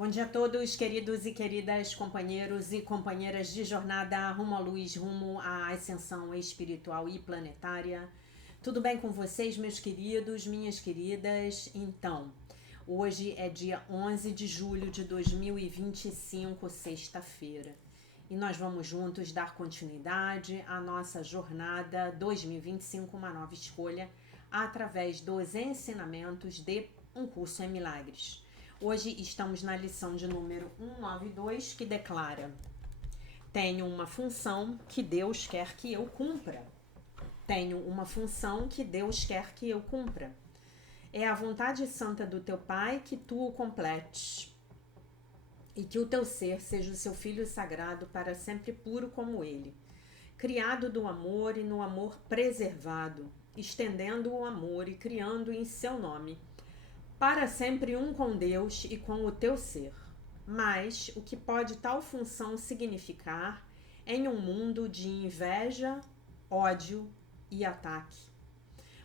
Bom dia a todos, queridos e queridas companheiros e companheiras de jornada rumo à luz, rumo à ascensão espiritual e planetária. Tudo bem com vocês, meus queridos, minhas queridas? Então, hoje é dia 11 de julho de 2025, sexta-feira. E nós vamos juntos dar continuidade à nossa jornada 2025, uma nova escolha, através dos ensinamentos de Um Curso em Milagres. Hoje estamos na lição de número 192, que declara: tenho uma função que Deus quer que eu cumpra. Tenho uma função que Deus quer que eu cumpra. É a vontade santa do teu Pai que tu o completes, e que o teu ser seja o seu Filho sagrado para sempre puro como ele, criado do amor e no amor preservado, estendendo o amor e criando em seu nome, para sempre um com Deus e com o teu ser. Mas o que pode tal função significar em um mundo de inveja, ódio e ataque?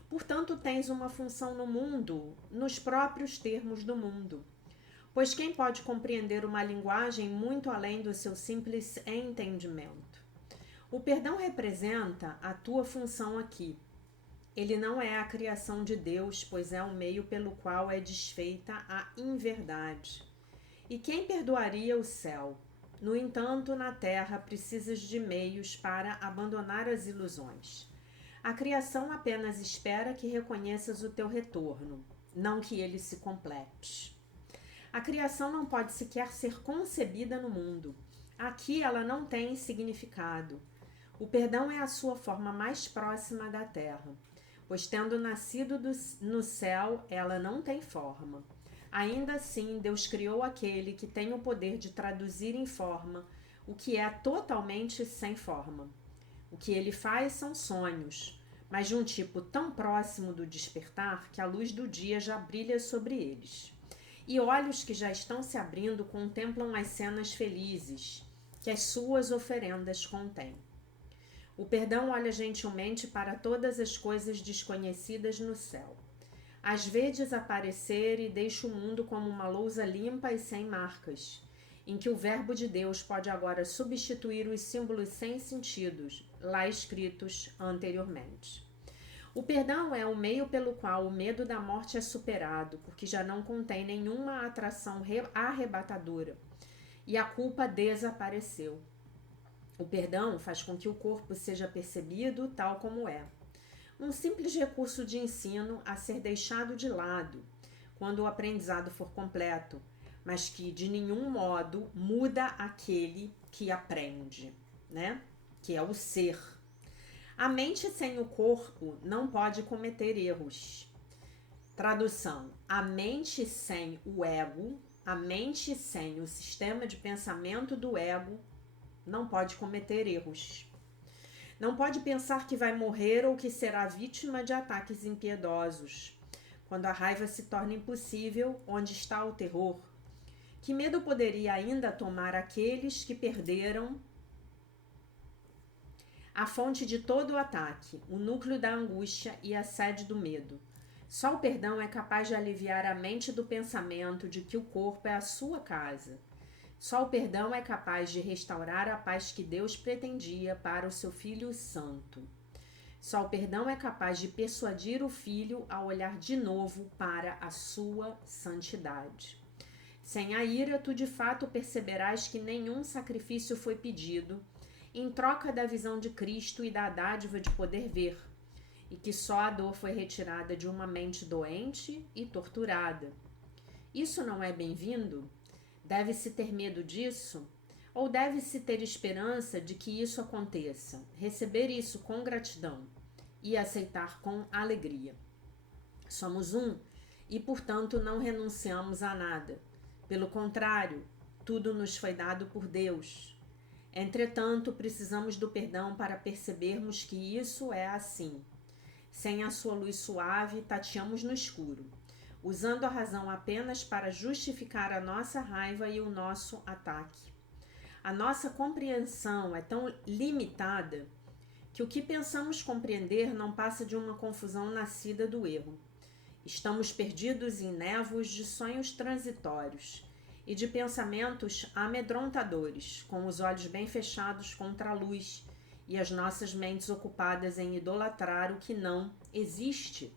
Portanto, tens uma função no mundo, nos próprios termos do mundo. Pois quem pode compreender uma linguagem muito além do seu simples entendimento? O perdão representa a tua função aqui. Ele não é a criação de Deus, pois é o meio pelo qual é desfeita a inverdade. E quem perdoaria o céu? No entanto, na terra precisas de meios para abandonar as ilusões. A criação apenas espera que reconheças o teu retorno, não que ele se complete. A criação não pode sequer ser concebida no mundo. Aqui ela não tem significado. O perdão é a sua forma mais próxima da terra, pois tendo nascido no céu, ela não tem forma. Ainda assim, Deus criou aquele que tem o poder de traduzir em forma o que é totalmente sem forma. O que ele faz são sonhos, mas de um tipo tão próximo do despertar que a luz do dia já brilha sobre eles. E olhos que já estão se abrindo contemplam as cenas felizes que as suas oferendas contêm. O perdão olha gentilmente para todas as coisas desconhecidas no céu. As vê desaparecer e deixa o mundo como uma lousa limpa e sem marcas, em que o verbo de Deus pode agora substituir os símbolos sem sentidos, lá escritos anteriormente. O perdão é o meio pelo qual o medo da morte é superado, porque já não contém nenhuma atração arrebatadora, e a culpa desapareceu. O perdão faz com que o corpo seja percebido tal como é. Um simples recurso de ensino a ser deixado de lado quando o aprendizado for completo, mas que de nenhum modo muda aquele que aprende, né? Que é o ser. A mente sem o corpo não pode cometer erros. Tradução: a mente sem o ego, a mente sem o sistema de pensamento do ego, não pode cometer erros. Não pode pensar que vai morrer ou que será vítima de ataques impiedosos. Quando a raiva se torna impossível, onde está o terror? Que medo poderia ainda tomar aqueles que perderam a fonte de todo o ataque, o núcleo da angústia e a sede do medo? Só o perdão é capaz de aliviar a mente do pensamento de que o corpo é a sua casa. Só o perdão é capaz de restaurar a paz que Deus pretendia para o seu Filho Santo. Só o perdão é capaz de persuadir o Filho a olhar de novo para a sua santidade. Sem a ira, tu de fato perceberás que nenhum sacrifício foi pedido em troca da visão de Cristo e da dádiva de poder ver, e que só a dor foi retirada de uma mente doente e torturada. Isso não é bem-vindo? Deve-se ter medo disso? Ou deve-se ter esperança de que isso aconteça, receber isso com gratidão e aceitar com alegria? Somos um e, portanto, não renunciamos a nada. Pelo contrário, tudo nos foi dado por Deus. Entretanto, precisamos do perdão para percebermos que isso é assim. Sem a sua luz suave, tateamos no escuro, usando a razão apenas para justificar a nossa raiva e o nosso ataque. A nossa compreensão é tão limitada que o que pensamos compreender não passa de uma confusão nascida do erro. Estamos perdidos em névoas de sonhos transitórios, e de pensamentos amedrontadores, com os olhos bem fechados contra a luz e as nossas mentes ocupadas em idolatrar o que não existe.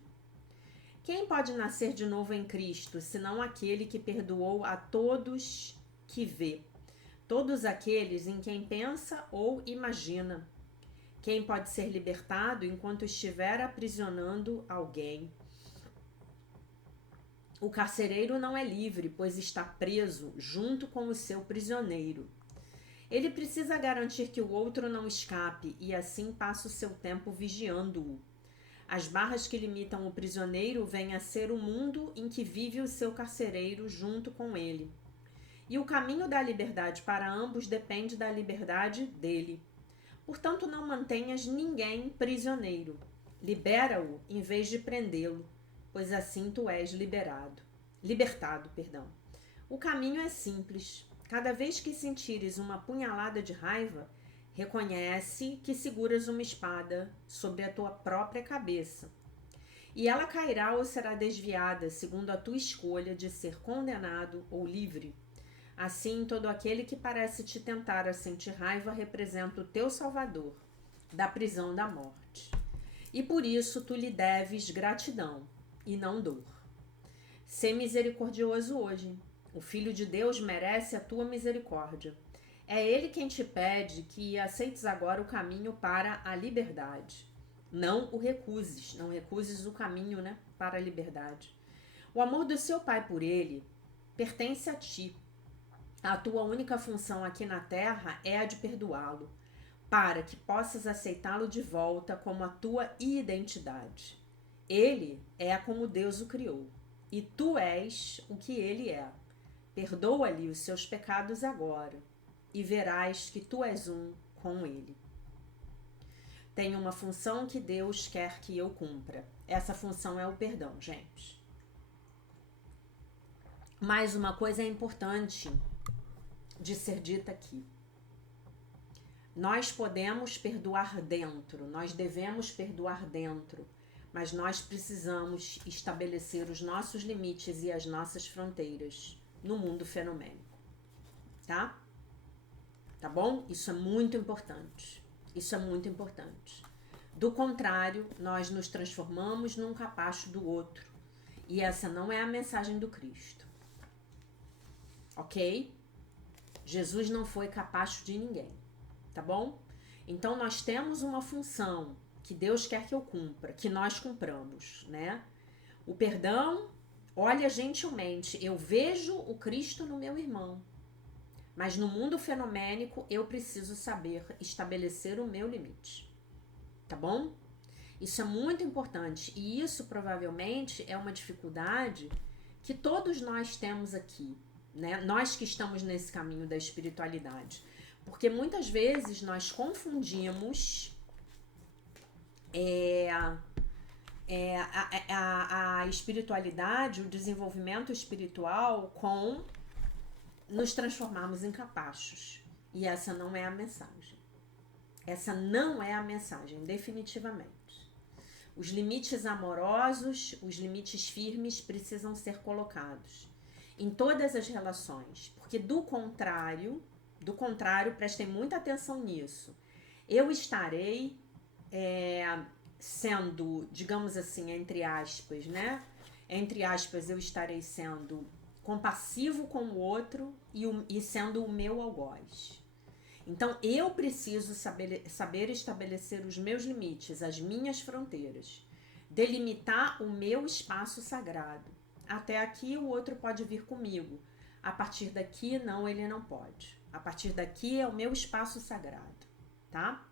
Quem pode nascer de novo em Cristo, senão aquele que perdoou a todos que vê, todos aqueles em quem pensa ou imagina? Quem pode ser libertado enquanto estiver aprisionando alguém? O carcereiro não é livre, pois está preso junto com o seu prisioneiro. Ele precisa garantir que o outro não escape e assim passa o seu tempo vigiando-o. As barras que limitam o prisioneiro vêm a ser o mundo em que vive o seu carcereiro junto com ele. E o caminho da liberdade para ambos depende da liberdade dele. Portanto, não mantenhas ninguém prisioneiro. Libera-o em vez de prendê-lo, pois assim tu és libertado. O caminho é simples. Cada vez que sentires uma punhalada de raiva, reconhece que seguras uma espada sobre a tua própria cabeça. E ela cairá ou será desviada, segundo a tua escolha de ser condenado ou livre. Assim, todo aquele que parece te tentar a sentir raiva representa o teu salvador da prisão da morte. E por isso tu lhe deves gratidão e não dor. Sê misericordioso hoje. O Filho de Deus merece a tua misericórdia. É Ele quem te pede que aceites agora o caminho para a liberdade. Não o recuses, não recuses o caminho, para a liberdade. O amor do seu Pai por Ele pertence a ti. A tua única função aqui na terra é a de perdoá-lo, para que possas aceitá-lo de volta como a tua identidade. Ele é como Deus o criou, e tu és o que ele é. Perdoa-lhe os seus pecados agora, e verás que tu és um com ele. Tenho uma função que Deus quer que eu cumpra. Essa função é o perdão, gente. Mais uma coisa é importante de ser dita aqui. Nós podemos perdoar dentro, nós devemos perdoar dentro, mas nós precisamos estabelecer os nossos limites e as nossas fronteiras no mundo fenomênico, tá? Tá bom? Isso é muito importante. Isso é muito importante. Do contrário, nós nos transformamos num capacho do outro. E essa não é a mensagem do Cristo. Ok? Jesus não foi capacho de ninguém. Tá bom? Então nós temos uma função que Deus quer que eu cumpra, que nós cumpramos, O perdão, olha gentilmente, eu vejo o Cristo no meu irmão. Mas no mundo fenomênico, eu preciso saber estabelecer o meu limite. Tá bom? Isso é muito importante. E isso provavelmente é uma dificuldade que todos nós temos aqui, Nós que estamos nesse caminho da espiritualidade. Porque muitas vezes nós confundimos a espiritualidade, o desenvolvimento espiritual com nos transformarmos em capachos. E essa não é a mensagem. Essa não é a mensagem, definitivamente. Os limites amorosos, os limites firmes precisam ser colocados em todas as relações. Porque do contrário, prestem muita atenção nisso, eu estarei sendo, digamos assim, entre aspas, Entre aspas, eu estarei sendo compassivo com o outro e sendo o meu algoz. Então, eu preciso saber estabelecer os meus limites, as minhas fronteiras, delimitar o meu espaço sagrado. Até aqui o outro pode vir comigo. A partir daqui, não, ele não pode. A partir daqui é o meu espaço sagrado, tá?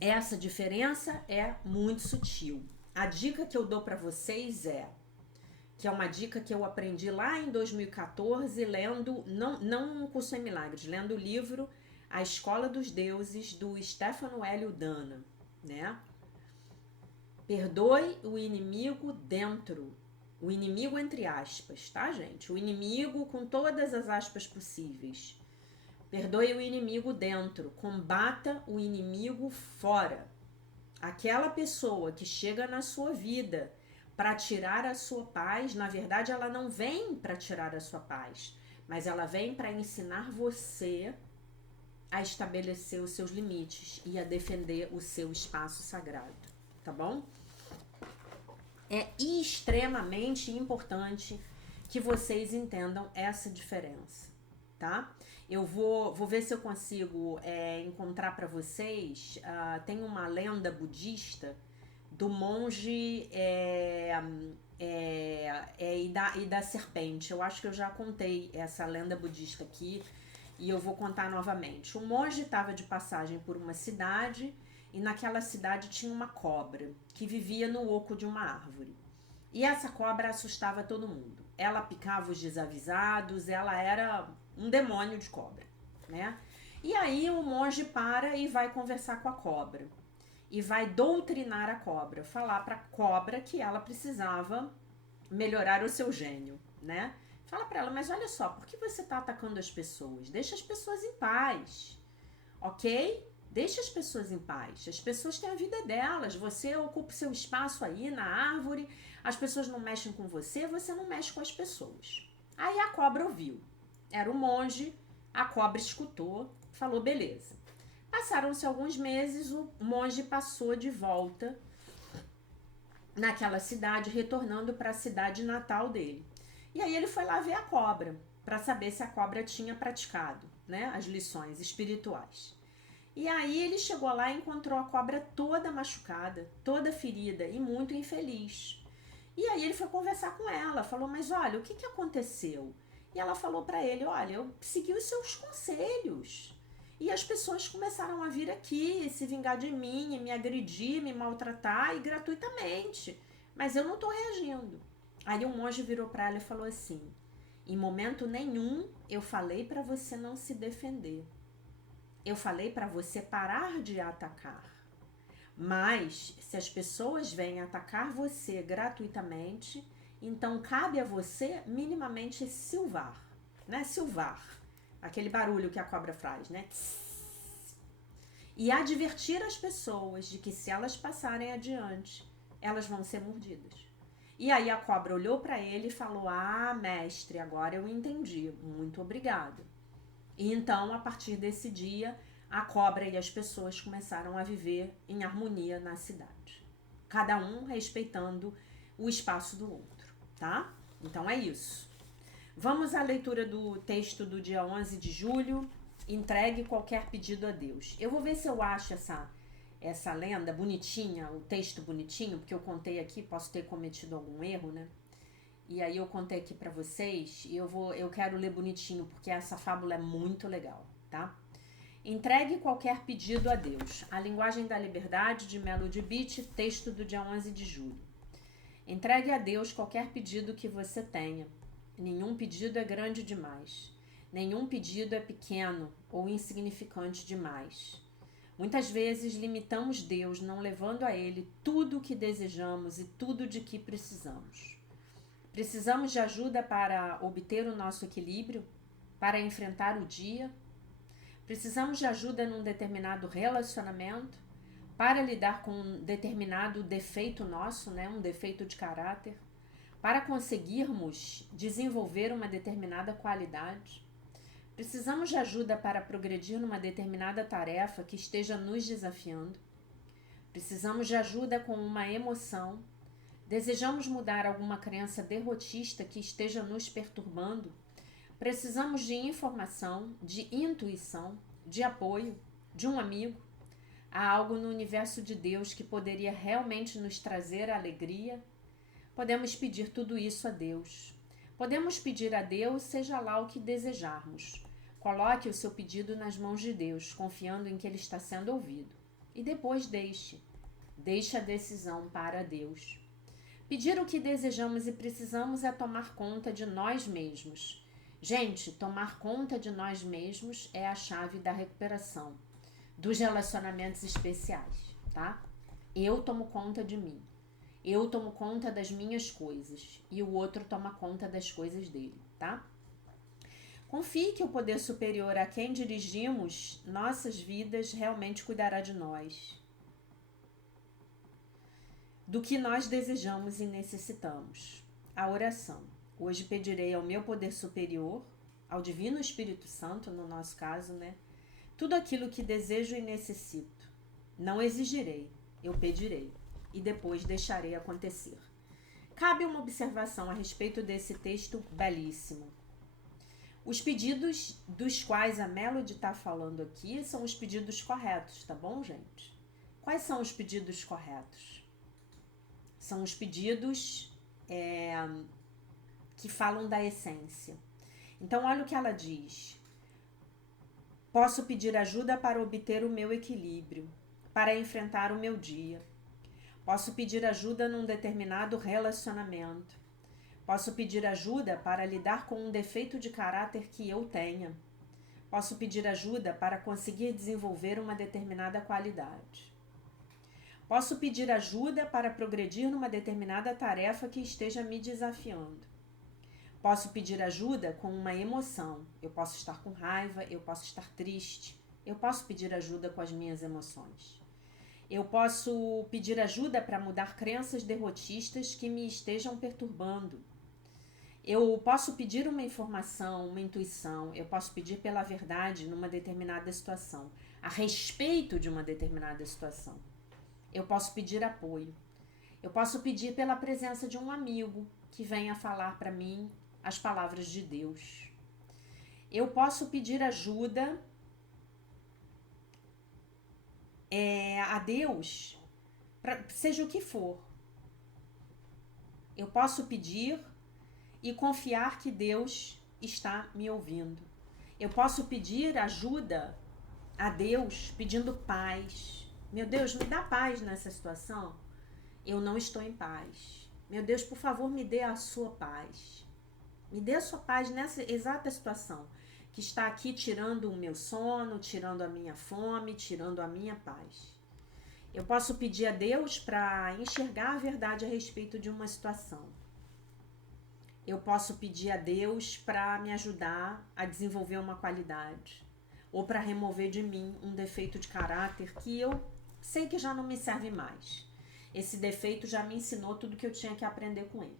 Essa diferença é muito sutil. A dica que eu dou para vocês que é uma dica que eu aprendi lá em 2014, lendo, não um curso em milagres, lendo o livro A Escola dos Deuses, do Stefano Hélio Dana, Perdoe o inimigo dentro. O inimigo entre aspas, tá, gente? O inimigo com todas as aspas possíveis. Perdoe o inimigo dentro. Combata o inimigo fora. Aquela pessoa que chega na sua vida para tirar a sua paz. Na verdade, ela não vem para tirar a sua paz, mas ela vem para ensinar você a estabelecer os seus limites e a defender o seu espaço sagrado, tá bom? É extremamente importante que vocês entendam essa diferença, tá? Eu vou ver se eu consigo encontrar para vocês. Tem uma lenda budista do monge e da serpente. Eu acho que eu já contei essa lenda budista aqui e eu vou contar novamente. O monge estava de passagem por uma cidade e naquela cidade tinha uma cobra que vivia no oco de uma árvore. E essa cobra assustava todo mundo. Ela picava os desavisados, ela era um demônio de cobra, né? E aí o monge para e vai conversar com a cobra. E vai doutrinar a cobra, falar para a cobra que ela precisava melhorar o seu gênio, né? Fala para ela, mas olha só, por que você está atacando as pessoas? Deixa as pessoas em paz, ok? Deixa as pessoas em paz. As pessoas têm a vida delas. Você ocupa o seu espaço aí na árvore, as pessoas não mexem com você, você não mexe com as pessoas. Aí a cobra ouviu. Era o monge, a cobra escutou, falou, beleza. Passaram-se alguns meses, o monge passou de volta naquela cidade, retornando para a cidade natal dele. E aí ele foi lá ver a cobra, para saber se a cobra tinha praticado, né, as lições espirituais. E aí ele chegou lá e encontrou a cobra toda machucada, toda ferida e muito infeliz. E aí ele foi conversar com ela, falou, mas olha, o que aconteceu? E ela falou para ele, olha, eu segui os seus conselhos. E as pessoas começaram a vir aqui, se vingar de mim, me agredir, me maltratar e gratuitamente. Mas eu não estou reagindo. Aí o monge virou para ela e falou assim, em momento nenhum eu falei para você não se defender. Eu falei para você parar de atacar. Mas se as pessoas vêm atacar você gratuitamente, então cabe a você minimamente silvar, né? Silvar. Aquele barulho que a cobra faz, né? E advertir as pessoas de que se elas passarem adiante, elas vão ser mordidas. E aí a cobra olhou para ele e falou, ah, mestre, agora eu entendi, muito obrigada. E então, a partir desse dia, a cobra e as pessoas começaram a viver em harmonia na cidade. Cada um respeitando o espaço do outro, tá? Então é isso. Vamos à leitura do texto do dia 11 de julho. Entregue qualquer pedido a Deus. Eu vou ver se eu acho essa lenda bonitinha, o texto bonitinho, porque eu contei aqui, posso ter cometido algum erro, né? E aí eu contei aqui pra vocês e eu quero ler bonitinho, porque essa fábula é muito legal, tá? Entregue qualquer pedido a Deus. A Linguagem da Liberdade, de Melody Beach, texto do dia 11 de julho. Entregue a Deus qualquer pedido que você tenha. Nenhum pedido é grande demais. Nenhum pedido é pequeno ou insignificante demais. Muitas vezes limitamos Deus, não levando a Ele tudo o que desejamos e tudo de que precisamos. Precisamos de ajuda para obter o nosso equilíbrio, para enfrentar o dia. Precisamos de ajuda num determinado relacionamento, para lidar com um determinado defeito nosso, né, um defeito de caráter, para conseguirmos desenvolver uma determinada qualidade. Precisamos de ajuda para progredir numa determinada tarefa que esteja nos desafiando. Precisamos de ajuda com uma emoção. Desejamos mudar alguma crença derrotista que esteja nos perturbando. Precisamos de informação, de intuição, de apoio, de um amigo. Há algo no universo de Deus que poderia realmente nos trazer alegria. Podemos pedir tudo isso a Deus. Podemos pedir a Deus, seja lá o que desejarmos. Coloque o seu pedido nas mãos de Deus, confiando em que ele está sendo ouvido. E depois deixe a decisão para Deus. Pedir o que desejamos e precisamos é tomar conta de nós mesmos. Gente, tomar conta de nós mesmos é a chave da recuperação, dos relacionamentos especiais, tá? Eu tomo conta de mim. Eu tomo conta das minhas coisas e o outro toma conta das coisas dele, tá? Confie que o poder superior a quem dirigimos nossas vidas realmente cuidará de nós. do que nós desejamos e necessitamos. A oração. Hoje pedirei ao meu poder superior, ao Divino Espírito Santo, no nosso caso, né? Tudo aquilo que desejo e necessito. Não exigirei, eu pedirei, e depois deixarei acontecer. Cabe uma observação a respeito desse texto belíssimo. Os pedidos dos quais a Melody está falando aqui são os pedidos corretos, tá bom, gente? Quais são os pedidos corretos? São os pedidos que falam da essência. Então, olha o que ela diz. Posso pedir ajuda para obter o meu equilíbrio, para enfrentar o meu dia. Posso pedir ajuda num determinado relacionamento. Posso pedir ajuda para lidar com um defeito de caráter que eu tenha. Posso pedir ajuda para conseguir desenvolver uma determinada qualidade. Posso pedir ajuda para progredir numa determinada tarefa que esteja me desafiando. Posso pedir ajuda com uma emoção. Eu posso estar com raiva, eu posso estar triste. Eu posso pedir ajuda com as minhas emoções. Eu posso pedir ajuda para mudar crenças derrotistas que me estejam perturbando. Eu posso pedir uma informação, uma intuição. Eu posso pedir pela verdade numa determinada situação, a respeito de uma determinada situação. Eu posso pedir apoio. Eu posso pedir pela presença de um amigo que venha falar para mim as palavras de Deus. Eu posso pedir ajuda a Deus, seja o que for. Eu posso pedir e confiar que Deus está me ouvindo. Eu posso pedir ajuda a Deus pedindo paz. Meu Deus, me dá paz nessa situação. Eu não estou em paz. Meu Deus, por favor, me dê a sua paz. Me dê a sua paz nessa exata situação que está aqui tirando o meu sono, tirando a minha fome, tirando a minha paz. Eu posso pedir a Deus para enxergar a verdade a respeito de uma situação. Eu posso pedir a Deus para me ajudar a desenvolver uma qualidade ou para remover de mim um defeito de caráter que eu sei que já não me serve mais. Esse defeito já me ensinou tudo que eu tinha que aprender com ele.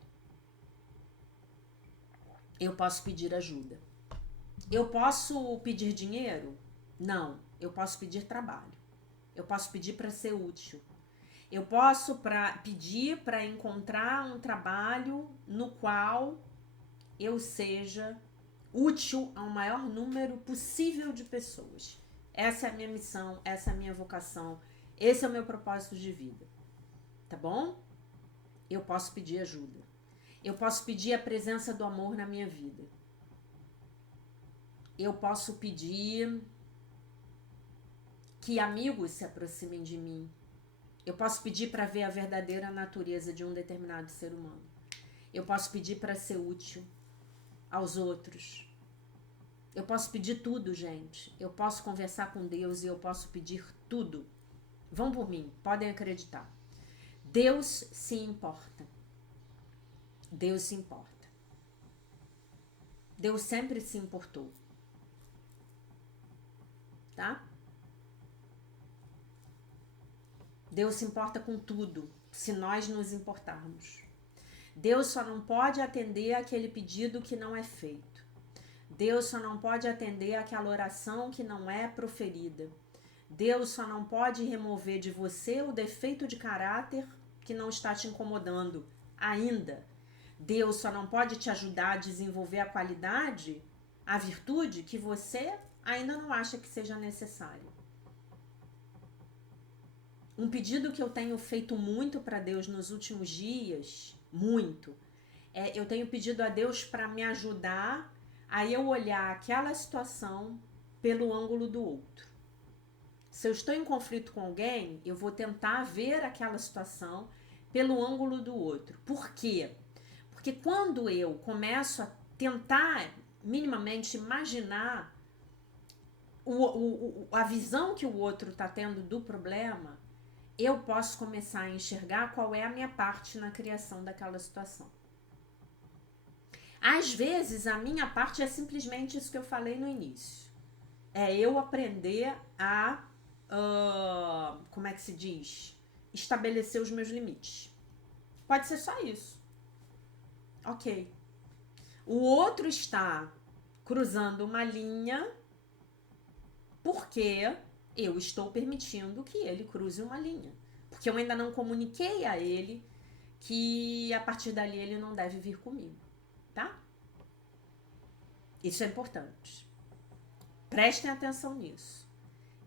Eu posso pedir ajuda. Eu posso pedir dinheiro? Não. Eu posso pedir trabalho. Eu posso pedir para ser útil. Eu posso pedir para encontrar um trabalho no qual eu seja útil ao maior número possível de pessoas. Essa é a minha missão, essa é a minha vocação, esse é o meu propósito de vida. Tá bom? Eu posso pedir ajuda. Eu posso pedir a presença do amor na minha vida. Eu posso pedir que amigos se aproximem de mim. Eu posso pedir para ver a verdadeira natureza de um determinado ser humano. Eu posso pedir para ser útil aos outros. Eu posso pedir tudo, gente. Eu posso conversar com Deus e eu posso pedir tudo. Vão por mim, podem acreditar. Deus se importa. Deus se importa. Deus sempre se importou. Tá? Deus se importa com tudo, se nós nos importarmos. Deus só não pode atender aquele pedido que não é feito. Deus só não pode atender aquela oração que não é proferida. Deus só não pode remover de você o defeito de caráter que não está te incomodando ainda. Deus só não pode te ajudar a desenvolver a qualidade, a virtude que você ainda não acha que seja necessário. Um pedido que eu tenho feito muito para Deus nos últimos dias, eu tenho pedido a Deus para me ajudar a eu olhar aquela situação pelo ângulo do outro. Se eu estou em conflito com alguém, eu vou tentar ver aquela situação pelo ângulo do outro. Por quê? Porque quando eu começo a tentar minimamente imaginar a visão que o outro está tendo do problema, eu posso começar a enxergar qual é a minha parte na criação daquela situação. Às vezes, a minha parte é simplesmente isso que eu falei no início. É eu aprender a, como é que se diz? Estabelecer os meus limites. Pode ser só isso. Ok. O outro está cruzando uma linha porque eu estou permitindo que ele cruze uma linha. Porque eu ainda não comuniquei a ele que a partir dali ele não deve vir comigo, tá? Isso é importante. Prestem atenção nisso.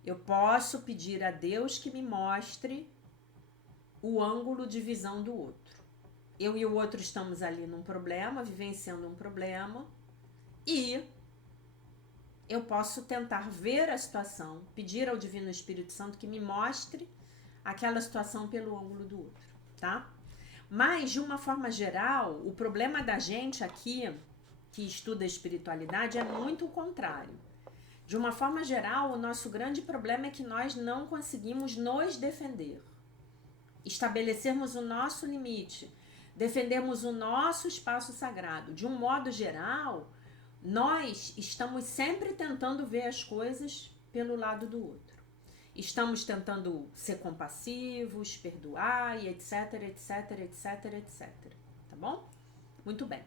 Eu posso pedir a Deus que me mostre o ângulo de visão do outro. Eu e o outro estamos ali num problema, vivenciando um problema, e eu posso tentar ver a situação, pedir ao Divino Espírito Santo que me mostre aquela situação pelo ângulo do outro, tá? Mas, de uma forma geral, o problema da gente aqui, que estuda a espiritualidade, é muito o contrário. De uma forma geral, o nosso grande problema é que nós não conseguimos nos defender. Estabelecermos o nosso limite, defendermos o nosso espaço sagrado. De um modo geral, nós estamos sempre tentando ver as coisas pelo lado do outro. Estamos tentando ser compassivos, perdoar e etc, etc, etc, etc. Tá bom? Muito bem.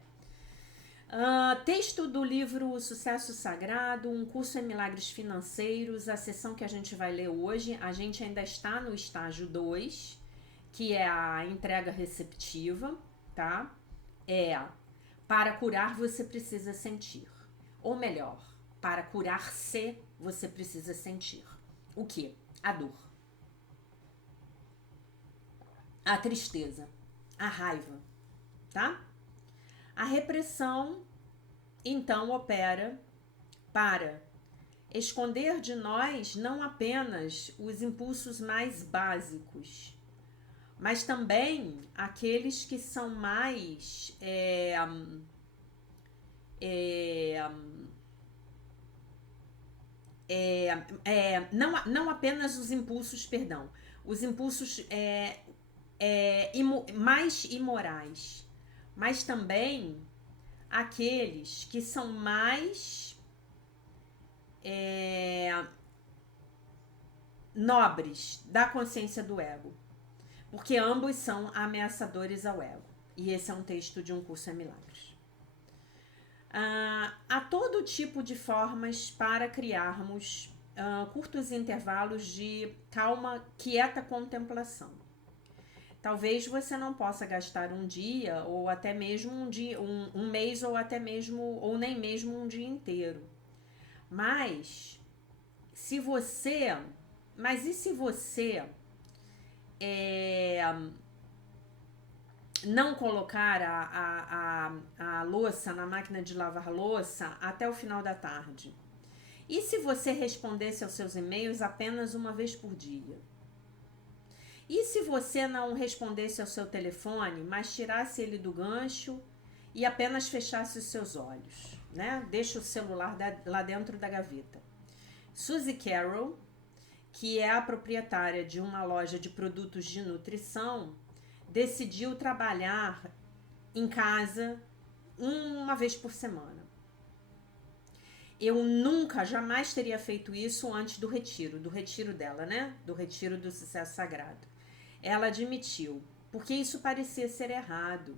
Texto do livro Sucesso Sagrado, um curso em milagres financeiros, a sessão que a gente vai ler hoje, a gente ainda está no estágio 2, que é a entrega receptiva, tá? Para curar você precisa sentir. Ou melhor, para curar-se você precisa sentir. O quê? A dor, a tristeza, a raiva, tá? A repressão, então, opera para esconder de nós não apenas os impulsos mais básicos, mas também aqueles que são mais não apenas os impulsos, perdão, os impulsos mais imorais, mas também aqueles que são mais nobres da consciência do ego, porque ambos são ameaçadores ao ego. E esse é um texto de um curso em milagres. Há todo tipo de formas para criarmos curtos intervalos de calma, quieta contemplação. Talvez você não possa gastar um dia, ou até mesmo um mês, ou até mesmo, ou nem mesmo um dia inteiro. Mas se você não colocar a louça na máquina de lavar louça até o final da tarde? E se você respondesse aos seus e-mails apenas uma vez por dia? E se você não respondesse ao seu telefone, mas tirasse ele do gancho e apenas fechasse os seus olhos, né? Deixa o celular lá dentro da gaveta. Suzy Carroll, que é a proprietária de uma loja de produtos de nutrição, decidiu trabalhar em casa uma vez por semana. Eu nunca, jamais teria feito isso antes do retiro dela, né? Do retiro do Sucesso Sagrado. Ela admitiu, porque isso parecia ser errado.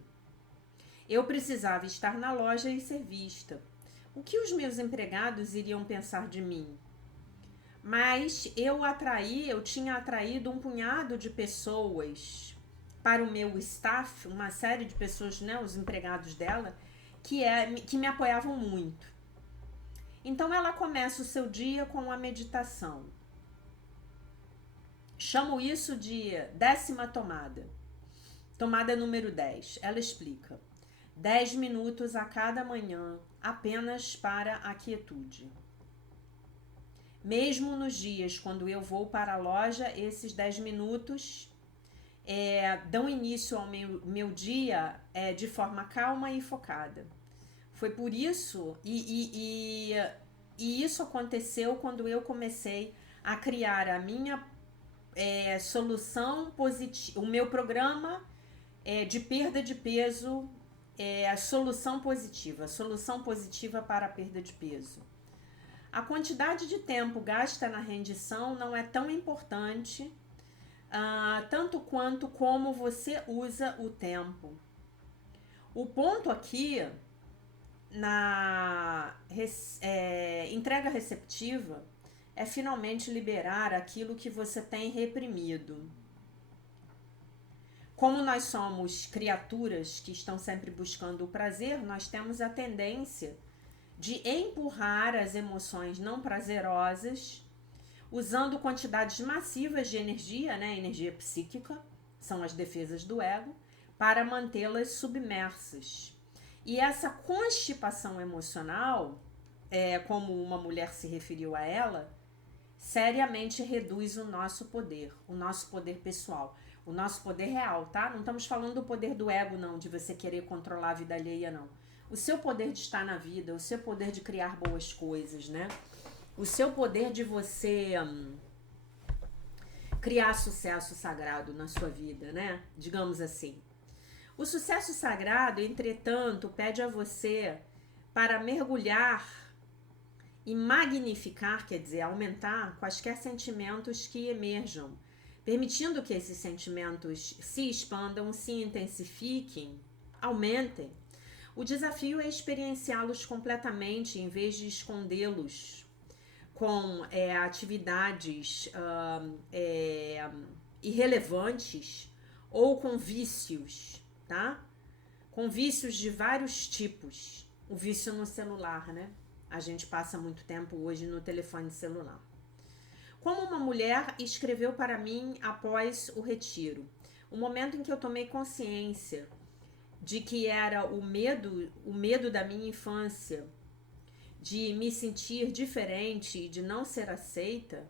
Eu precisava estar na loja e ser vista. O que os meus empregados iriam pensar de mim? Mas eu tinha atraído um punhado de pessoas para o meu staff, uma série de pessoas, né, os empregados dela, que me apoiavam muito. Então ela começa o seu dia com a meditação. Chamo isso de 10ª tomada. Tomada número 10. Ela explica: 10 minutos a cada manhã, apenas para a quietude. Mesmo nos dias quando eu vou para a loja, esses 10 minutos dão início ao meu dia de forma calma e focada. Foi por isso, e isso aconteceu quando eu comecei a criar a minha solução positiva, o meu programa de perda de peso, a solução positiva para a perda de peso. A quantidade de tempo gasta na rendição não é tão importante tanto quanto como você usa o tempo. O ponto aqui na entrega receptiva é finalmente liberar aquilo que você tem reprimido. Como nós somos criaturas que estão sempre buscando o prazer, nós temos a tendência de empurrar as emoções não prazerosas, usando quantidades massivas de energia, né, energia psíquica, são as defesas do ego, para mantê-las submersas. E essa constipação emocional, como uma mulher se referiu a ela, seriamente reduz o nosso poder pessoal, o nosso poder real, tá? Não estamos falando do poder do ego, não, de você querer controlar a vida alheia, não. O seu poder de estar na vida, o seu poder de criar boas coisas, né? O seu poder de você criar sucesso sagrado na sua vida, né? Digamos assim. O sucesso sagrado, entretanto, pede a você para mergulhar e magnificar, quer dizer, aumentar quaisquer sentimentos que emerjam, permitindo que esses sentimentos se expandam, se intensifiquem, aumentem. O desafio é experienciá-los completamente em vez de escondê-los com atividades irrelevantes ou com vícios, tá? Com vícios de vários tipos. O vício no celular, né? A gente passa muito tempo hoje no telefone celular. Como uma mulher escreveu para mim após o retiro, o momento em que eu tomei consciência de que era o medo da minha infância, de me sentir diferente e de não ser aceita.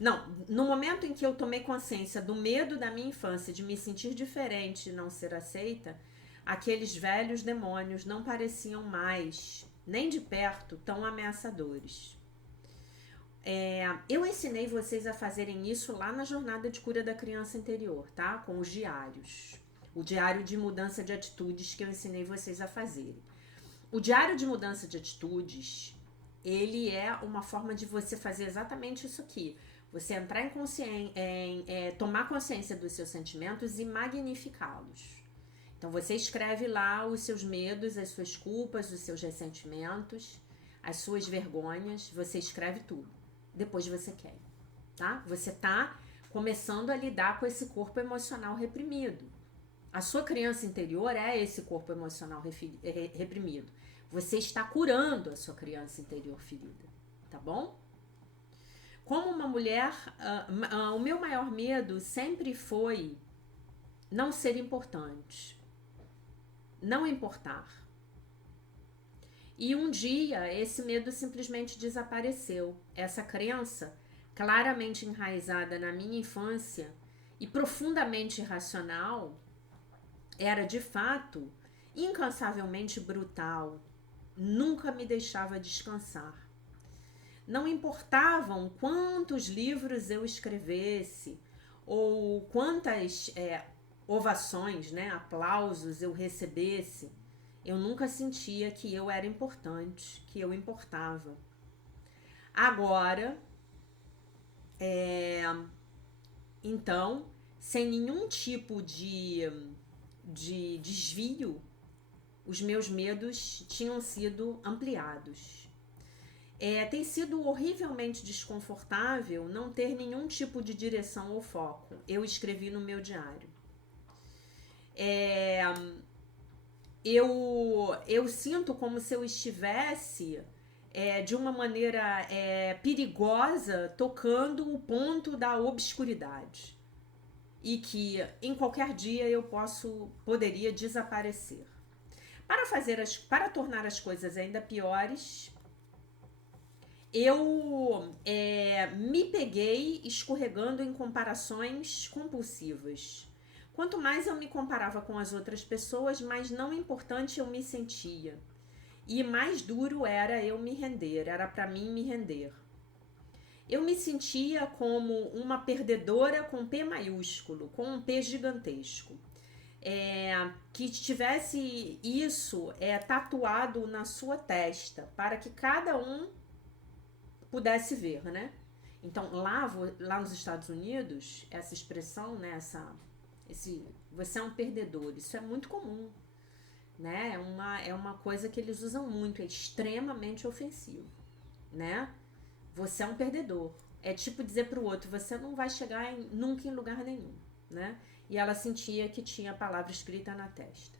Não, no momento em que eu tomei consciência do medo da minha infância, de me sentir diferente e não ser aceita, aqueles velhos demônios não pareciam mais, nem de perto, tão ameaçadores. Eu ensinei vocês a fazerem isso lá na jornada de cura da criança interior, tá? Com os diários. O diário de mudança de atitudes que eu ensinei vocês a fazerem. O diário de mudança de atitudes, ele é uma forma de você fazer exatamente isso aqui. Você entrar tomar consciência dos seus sentimentos e magnificá-los. Então você escreve lá os seus medos, as suas culpas, os seus ressentimentos, as suas vergonhas, você escreve tudo. Depois você quer, tá? Você tá começando a lidar com esse corpo emocional reprimido. A sua criança interior é esse corpo emocional reprimido. Você está curando a sua criança interior ferida, tá bom? Como uma mulher, o meu maior medo sempre foi não ser importante, não importar. E um dia esse medo simplesmente desapareceu. Essa crença, claramente enraizada na minha infância e profundamente irracional, era de fato incansavelmente brutal. Nunca me deixava descansar. Não importavam quantos livros eu escrevesse ou quantas ovações, né, aplausos eu recebesse. Eu nunca sentia que eu era importante, que eu importava. Agora, então, sem nenhum tipo de desvio, os meus medos tinham sido ampliados. Tem sido horrivelmente desconfortável não ter nenhum tipo de direção ou foco. Eu escrevi no meu diário. Eu sinto como se eu estivesse de uma maneira perigosa topando o ponto da obscuridade e que em qualquer dia eu poderia desaparecer. Para tornar as coisas ainda piores, eu me peguei escorregando em comparações compulsivas. Quanto mais eu me comparava com as outras pessoas, mais não importante eu me sentia. E mais duro era eu me render, era para mim me render. Eu me sentia como uma perdedora com P maiúsculo, com um P gigantesco. Que tivesse isso tatuado na sua testa, para que cada um pudesse ver, né? Então, lá nos Estados Unidos, essa expressão, né, você é um perdedor, isso é muito comum, né? É uma coisa que eles usam muito, é extremamente ofensivo, né? Você é um perdedor. É tipo dizer pro outro, você não vai chegar nunca em lugar nenhum, né? E ela sentia que tinha a palavra escrita na testa.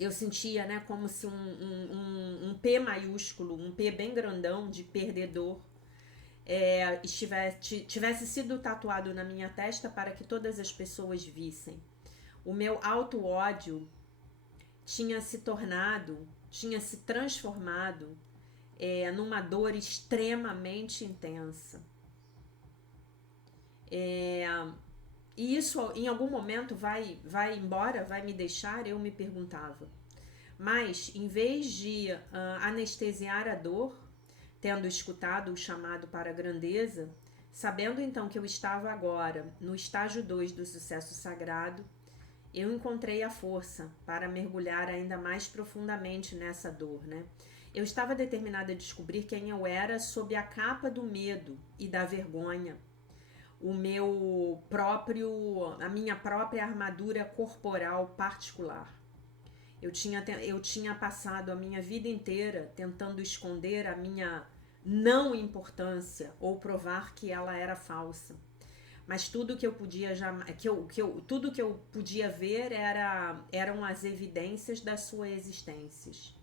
Eu sentia, né, como se um P maiúsculo, um P bem grandão de perdedor, tivesse sido tatuado na minha testa para que todas as pessoas vissem. O meu auto-ódio tinha se transformado numa dor extremamente intensa. E isso em algum momento vai embora, vai me deixar, eu me perguntava. Mas em vez de anestesiar a dor, tendo escutado o chamado para a grandeza, sabendo então que eu estava agora no estágio 2 do sucesso sagrado, eu encontrei a força para mergulhar ainda mais profundamente nessa dor, né? Eu estava determinada a descobrir quem eu era sob a capa do medo e da vergonha, a minha própria armadura corporal particular. Eu tinha passado a minha vida inteira tentando esconder a minha não importância ou provar que ela era falsa. Mas tudo que eu podia tudo que eu podia ver eram as evidências da sua existência.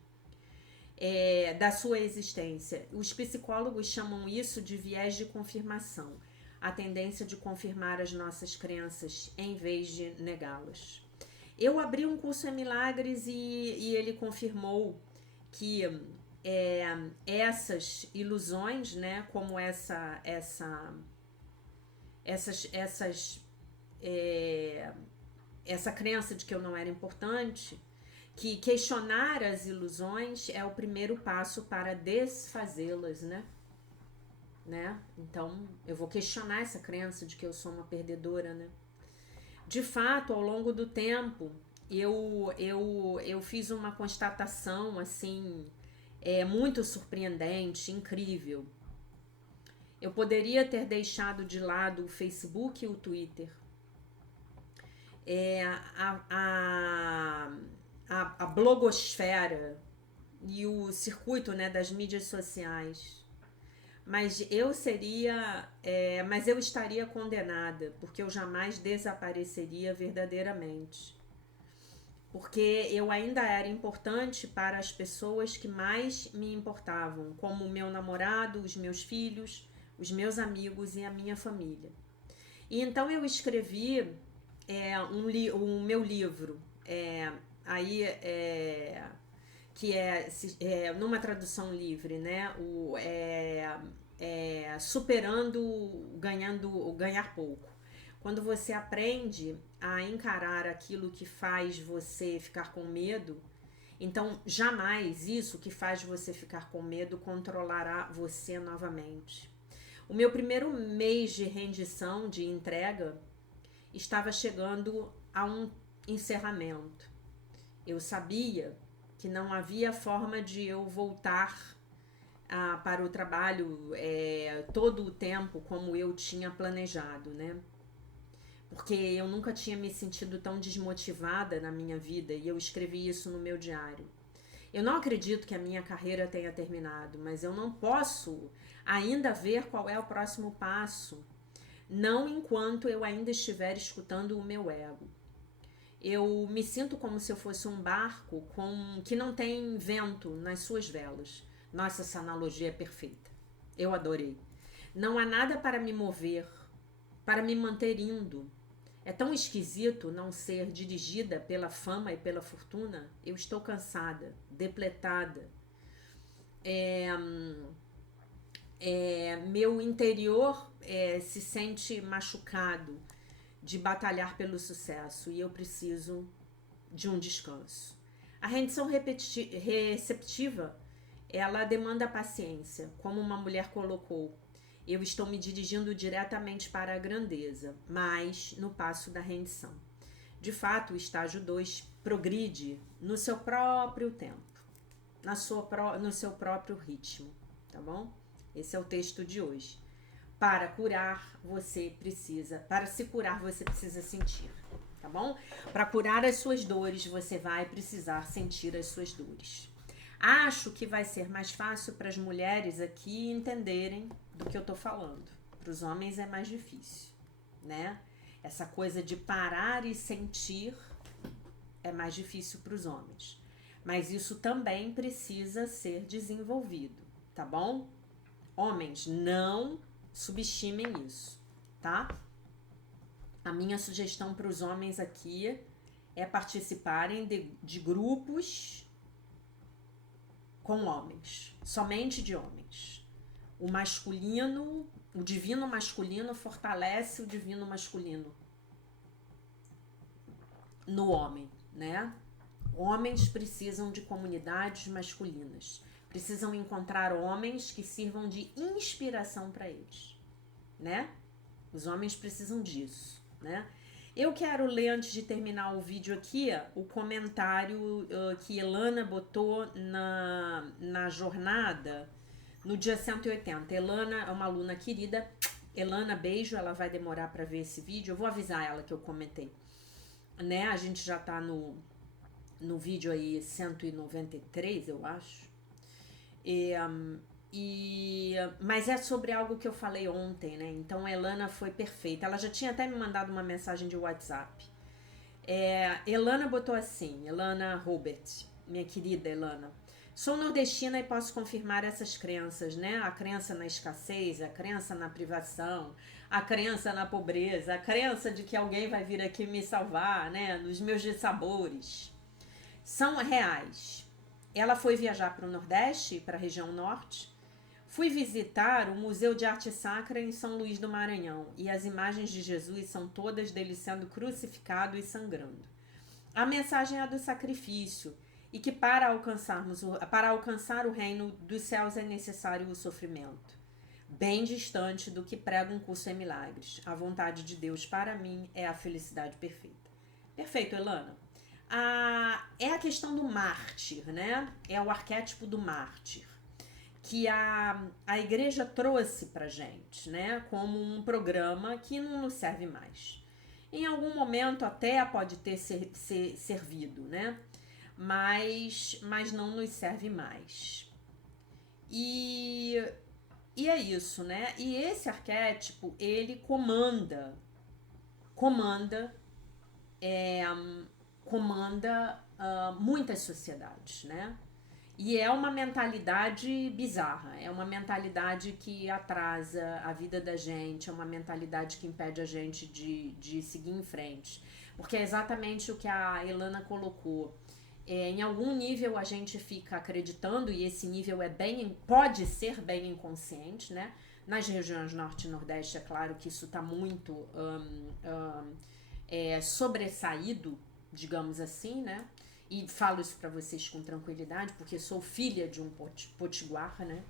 Os psicólogos chamam isso de viés de confirmação, a tendência de confirmar as nossas crenças em vez de negá-las. Eu abri um curso em milagres e ele confirmou que essas ilusões, né, como essa crença de que eu não era importante, que questionar as ilusões é o primeiro passo para desfazê-las, né? Então, eu vou questionar essa crença de que eu sou uma perdedora, né? De fato, ao longo do tempo, eu fiz uma constatação, assim, muito surpreendente, incrível. Eu poderia ter deixado de lado o Facebook e o Twitter. A blogosfera e o circuito, né, das mídias sociais. Mas eu estaria condenada, porque eu jamais desapareceria verdadeiramente. Porque eu ainda era importante para as pessoas que mais me importavam, como o meu namorado, os meus filhos, os meus amigos e a minha família. E então eu escrevi o meu livro, que numa tradução livre, né? Ganhar pouco. Quando você aprende a encarar aquilo que faz você ficar com medo, então jamais isso que faz você ficar com medo controlará você novamente. O meu primeiro mês de rendição, de entrega, estava chegando a um encerramento. Eu sabia que não havia forma de eu voltar para o trabalho todo o tempo como eu tinha planejado, né? Porque eu nunca tinha me sentido tão desmotivada na minha vida e eu escrevi isso no meu diário. Eu não acredito que a minha carreira tenha terminado, mas eu não posso ainda ver qual é o próximo passo, não enquanto eu ainda estiver escutando o meu ego. Eu me sinto como se eu fosse um barco que não tem vento nas suas velas. Nossa, essa analogia é perfeita. Eu adorei. Não há nada para me mover, para me manter indo. É tão esquisito não ser dirigida pela fama e pela fortuna. Eu estou cansada, depletada. Meu interior se sente machucado de batalhar pelo sucesso e eu preciso de um descanso. A rendição receptiva, ela demanda paciência, como uma mulher colocou. Eu estou me dirigindo diretamente para a grandeza, mas no passo da rendição. De fato, o estágio 2 progride no seu próprio tempo, no seu próprio ritmo, tá bom? Esse é o texto de hoje. Para se curar, você precisa sentir, tá bom? Para curar as suas dores, você vai precisar sentir as suas dores. Acho que vai ser mais fácil para as mulheres aqui entenderem do que eu tô falando. Para os homens é mais difícil, né? Essa coisa de parar e sentir é mais difícil para os homens. Mas isso também precisa ser desenvolvido, tá bom? Homens, não subestimem isso, tá? A minha sugestão para os homens aqui é participarem de grupos com homens, somente de homens. O masculino, o divino masculino fortalece o divino masculino no homem, né? Homens precisam de comunidades masculinas. Precisam encontrar homens que sirvam de inspiração para eles, né? Os homens precisam disso, né? Eu quero ler, antes de terminar o vídeo aqui, o comentário que Elana botou na jornada no dia 180. Elana é uma aluna querida. Elana, beijo, ela vai demorar para ver esse vídeo. Eu vou avisar ela que eu comentei, né? A gente já tá no vídeo aí 193, eu acho. Mas é sobre algo que eu falei ontem, né? Então a Elana foi perfeita. Ela já tinha até me mandado uma mensagem de WhatsApp. Elana botou assim, Elana Robert, minha querida Elana. Sou nordestina e posso confirmar essas crenças, né? A crença na escassez, a crença na privação, a crença na pobreza, a crença de que alguém vai vir aqui me salvar, né? Nos meus dissabores. São reais. Ela foi viajar para o Nordeste, para a região Norte. Fui visitar o Museu de Arte Sacra em São Luís do Maranhão e as imagens de Jesus são todas dele sendo crucificado e sangrando. A mensagem é do sacrifício e que para alcançar o reino dos céus é necessário o sofrimento. Bem distante do que prega um curso em milagres. A vontade de Deus para mim é a felicidade perfeita. Perfeito, Elana. É a questão do mártir, né? É o arquétipo do mártir que a igreja trouxe pra gente, né? Como um programa que não nos serve mais. Em algum momento até pode ter servido, né? Mas não nos serve mais. E é isso, né? E esse arquétipo, ele comanda muitas sociedades, né? E é uma mentalidade bizarra, é uma mentalidade que atrasa a vida da gente, é uma mentalidade que impede a gente de seguir em frente. Porque é exatamente o que a Elana colocou. Em algum nível a gente fica acreditando, e esse nível pode ser bem inconsciente, né? Nas regiões Norte e Nordeste, é claro que isso está muito sobressaído, digamos assim, né? E falo isso pra vocês com tranquilidade, porque sou filha de um potiguar, né?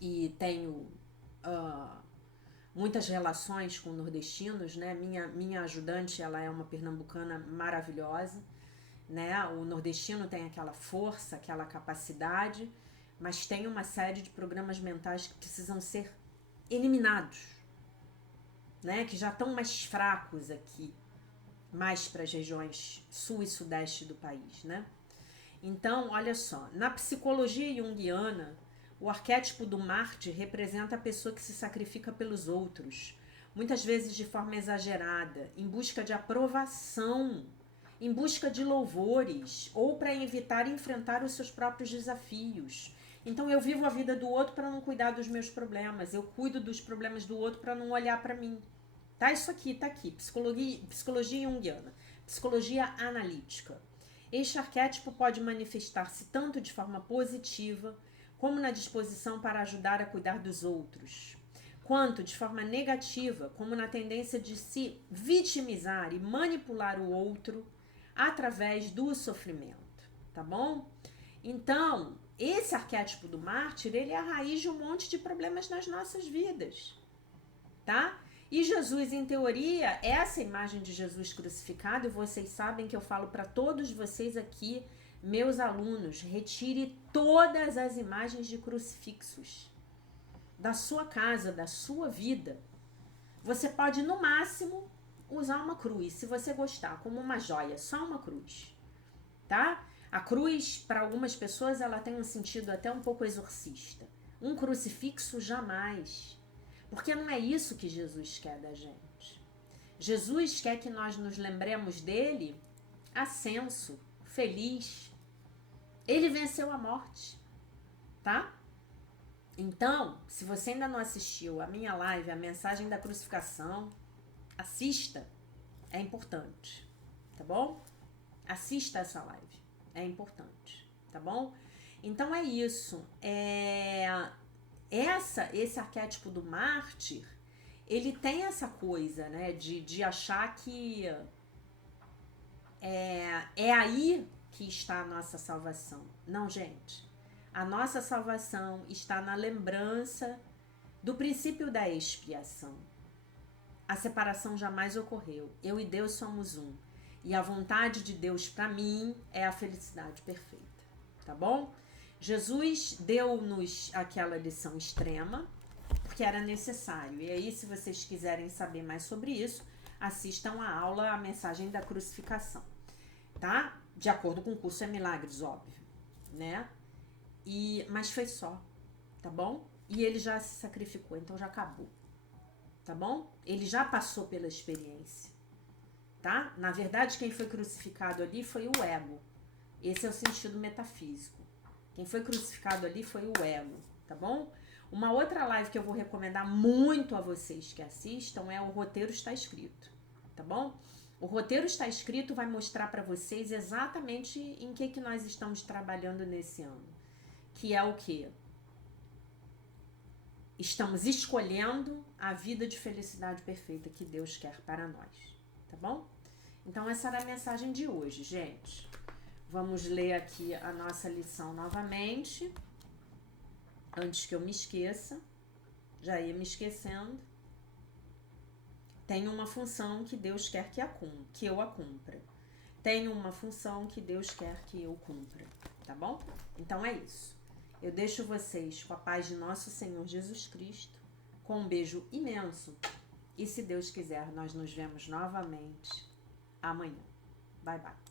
E tenho muitas relações com nordestinos, né? Minha ajudante, ela é uma pernambucana maravilhosa, né? O nordestino tem aquela força, aquela capacidade, mas tem uma série de programas mentais que precisam ser eliminados, né? Que já estão mais fracos aqui, mais para as regiões sul e sudeste do país, né? Então, olha só, na psicologia junguiana, o arquétipo do mártir representa a pessoa que se sacrifica pelos outros, muitas vezes de forma exagerada, em busca de aprovação, em busca de louvores, ou para evitar enfrentar os seus próprios desafios. Então eu vivo a vida do outro para não cuidar dos meus problemas, eu cuido dos problemas do outro para não olhar para mim. Tá, isso aqui, tá aqui, psicologia junguiana, psicologia analítica. Este arquétipo pode manifestar-se tanto de forma positiva, como na disposição para ajudar a cuidar dos outros, quanto de forma negativa, como na tendência de se vitimizar e manipular o outro através do sofrimento, tá bom? Então, esse arquétipo do mártir, ele é a raiz de um monte de problemas nas nossas vidas, tá? E Jesus, em teoria, essa imagem de Jesus crucificado, e vocês sabem que eu falo para todos vocês aqui, meus alunos, retire todas as imagens de crucifixos. da sua casa, da sua vida. Você pode, no máximo, usar uma cruz, se você gostar, como uma joia, só uma cruz, tá? A cruz, para algumas pessoas, ela tem um sentido até um pouco exorcista. Um crucifixo, jamais. Porque não é isso que Jesus quer da gente. Jesus quer que nós nos lembremos dele ascenso, feliz. Ele venceu a morte, tá? Então, se você ainda não assistiu a minha live, a mensagem da crucificação, assista, é importante, tá bom? Assista essa live, é importante, tá bom? Então é isso, esse arquétipo do mártir, ele tem essa coisa, né, de achar que é aí que está a nossa salvação. Não, gente. A nossa salvação está na lembrança do princípio da expiação. A separação jamais ocorreu. Eu e Deus somos um. E a vontade de Deus para mim é a felicidade perfeita. Tá bom? Jesus deu-nos aquela lição extrema, porque era necessário. E aí, se vocês quiserem saber mais sobre isso, assistam a aula, a mensagem da crucificação. Tá? De acordo com o curso é Milagres, óbvio, né? Mas foi só, tá bom? E ele já se sacrificou, então já acabou, tá bom? Ele já passou pela experiência, tá? Na verdade, quem foi crucificado ali foi o ego. Esse é o sentido metafísico. Quem foi crucificado ali foi o ego, tá bom? Uma outra live que eu vou recomendar muito a vocês que assistam é O Roteiro Está Escrito, tá bom? O Roteiro Está Escrito vai mostrar para vocês exatamente em que nós estamos trabalhando nesse ano. Que é o quê? Estamos escolhendo a vida de felicidade perfeita que Deus quer para nós, tá bom? Então essa era a mensagem de hoje, gente. Vamos ler aqui a nossa lição novamente, antes que eu me esqueça. Já ia me esquecendo. Tem uma função que Deus quer que eu a cumpra. Tem uma função que Deus quer que eu cumpra, tá bom? Então é isso. Eu deixo vocês com a paz de nosso Senhor Jesus Cristo, com um beijo imenso. E se Deus quiser, nós nos vemos novamente amanhã. Bye, bye.